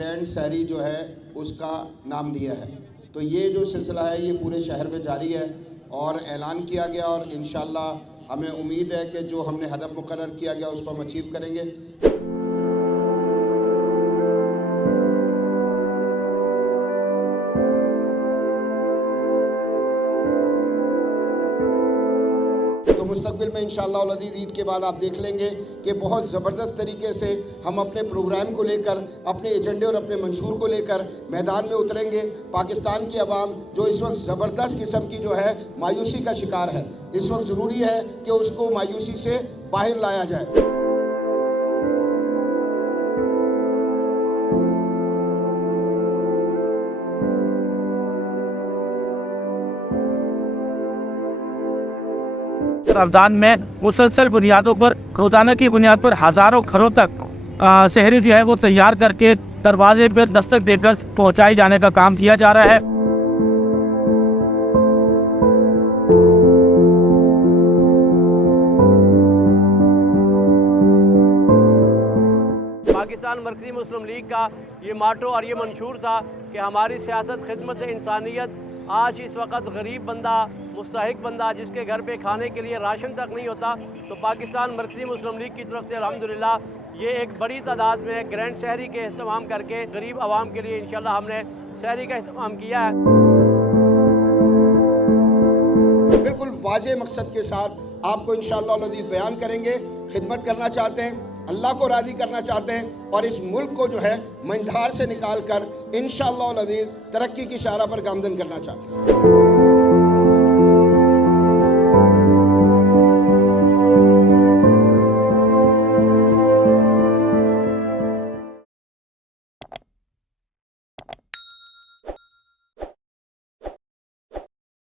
Grand सहरी जो है उसका नाम दिया है। तो ये जो सिलसिला है ये पूरे शहर में जारी है और ऐलान किया गया और इंशाअल्लाह हमें उम्मीद है कि जो हमने हदफ मुकर्रर किया गया उसको हम अचीव करेंगे। तो मुस्तकबिल में इंशाअल्लाह अज़ीज़ ईद के बाद आप देख लेंगे कि बहुत ज़बरदस्त तरीके से हम अपने प्रोग्राम को लेकर, अपने एजेंडे और अपने मंशूर को लेकर मैदान में उतरेंगे। पाकिस्तान की आवाम जो इस वक्त ज़बरदस्त किस्म की जो है मायूसी का शिकार है, इस वक्त ज़रूरी है कि उसको मायूसी से बाहर लाया जाए। रमज़ान में मुसलसल बुनियादों पर, रोज़ाना की बुनियाद पर हज़ारों घरों तक सहरी जो है वो तैयार करके दरवाजे पर दस्तक देकर पहुंचाए जाने का काम किया जा रहा है। पाकिस्तान मरकज़ी मुस्लिम लीग का ये माटो और ये मंशूर था कि हमारी सियासत खिदमत इंसानियत। आज इस वक्त गरीब बंदा, मुस्तहिक बंदा जिसके घर पे खाने के लिए राशन तक नहीं होता, तो पाकिस्तान मरकज़ी मुस्लिम लीग की तरफ से अल्हम्दुलिल्लाह ये एक बड़ी तादाद में ग्रैंड सहरी के अहतमाम करके गरीब आवाम के लिए इंशाल्लाह हमने सहरी का अहतमाम किया है। बिल्कुल वाज़ेह मकसद के साथ आपको इंशाअल्लाह अज़ीज़ बयान करेंगे। खिदमत करना चाहते हैं, अल्लाह को राज़ी करना चाहते हैं और इस मुल्क को जो है मंझधार से निकाल कर इंशाअल्लाह अज़ीज़ तरक्की की शारा पर गामज़न करना चाहते हैं।